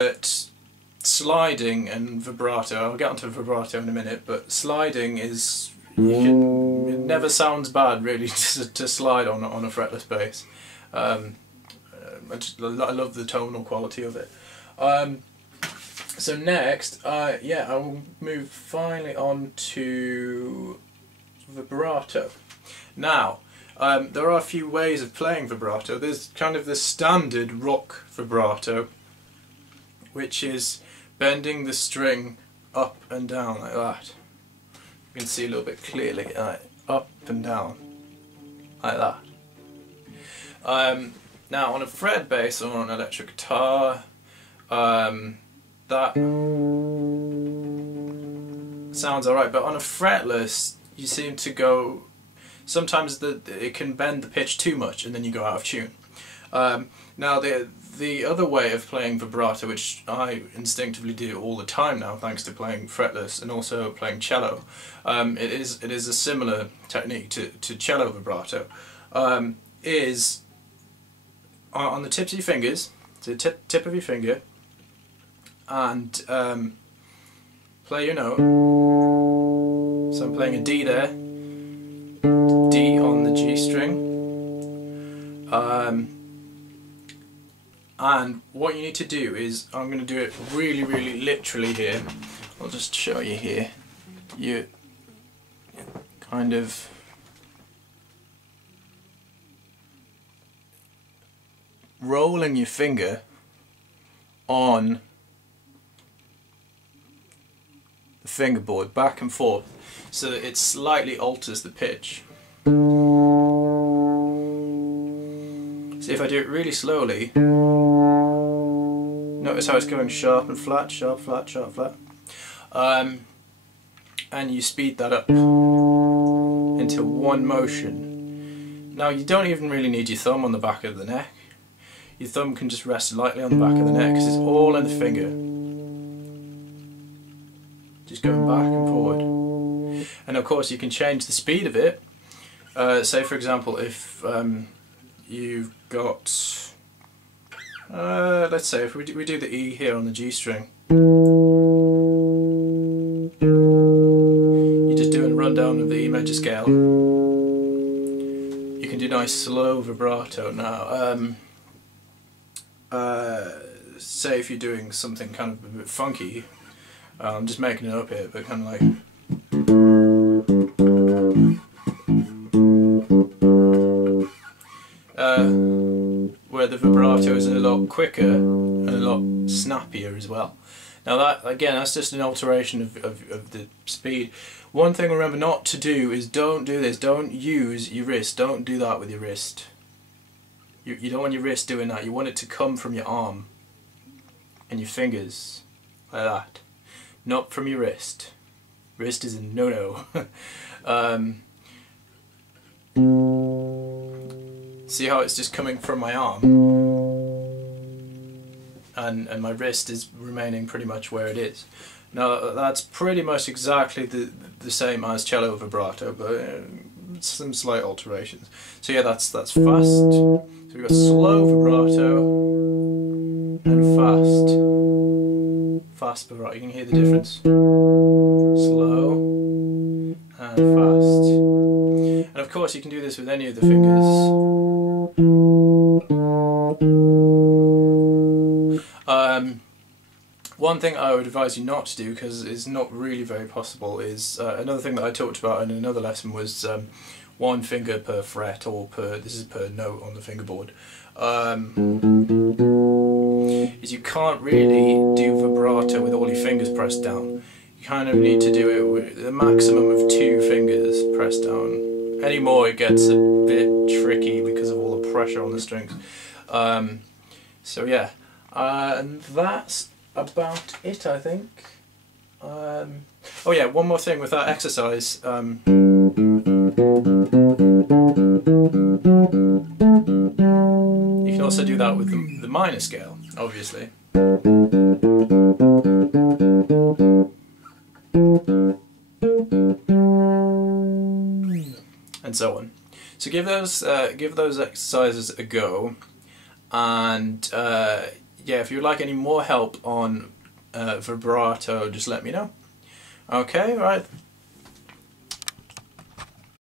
But sliding and vibrato, I'll get onto vibrato in a minute, but sliding is, it never sounds bad really to slide on a fretless bass. I love the tonal quality of it. So next, yeah, I will move finally on to vibrato. Now, there are a few ways of playing vibrato. There's kind of the standard rock vibrato, which is bending the string up and down like that. You can see a little bit clearly, up and down like that. Now on a fret bass or on an electric guitar, that sounds alright, but on a fretless you seem to go, sometimes it can bend the pitch too much and then you go out of tune. Now the other way of playing vibrato, which I instinctively do all the time now thanks to playing fretless and also playing cello, it is a similar technique to cello vibrato, is on the tips of your fingers, so the tip of your finger, and play your note. So I'm playing a D there, D on the G string, and what you need to do is, I'm going to do it really literally here. I'll just show you here. You kind of rolling your finger on the fingerboard back and forth so that it slightly alters the pitch. See, if I do it really slowly, notice how it's going sharp and flat, sharp, flat, sharp, flat. And you speed that up into one motion. Now you don't even really need your thumb on the back of the neck. Your thumb can just rest lightly on the back of the neck because it's all in the finger. Just going back and forward. And of course you can change the speed of it. Say for example if you've got, let's say if we do the E here on the G string. You're just doing a rundown of the E major scale. You can do nice slow vibrato now. Say if you're doing something kind of a bit funky, I'm just making it up here, but kind of like, where the vibrato is a lot quicker and a lot snappier as well. Now that, again, that's just an alteration of the speed. One thing remember not to do is don't do this, don't use your wrist, don't do that with your wrist. You don't want your wrist doing that, you want it to come from your arm and your fingers, like that. Not from your wrist. Wrist is a no-no. See how it's just coming from my arm? And my wrist is remaining pretty much where it is. Now that's pretty much exactly the same as cello vibrato, but some slight alterations. So yeah, that's fast. So we've got slow vibrato and fast vibrato. You can hear the difference. Slow and fast. And of course you can do this with any of the fingers. One thing I would advise you not to do, because it's not really very possible, is another thing that I talked about in another lesson was one finger per fret, or this is per note on the fingerboard. Is you can't really do vibrato with all your fingers pressed down. You kind of need to do it with a maximum of 2 fingers pressed down. Any more it gets a bit tricky because of all the pressure on the strings. So yeah, and that's about it, I think. Oh yeah, one more thing with that exercise. You can also do that with the minor scale, obviously. And so on. So give those exercises a go, and yeah, if you'd like any more help on vibrato, just let me know. Okay, right.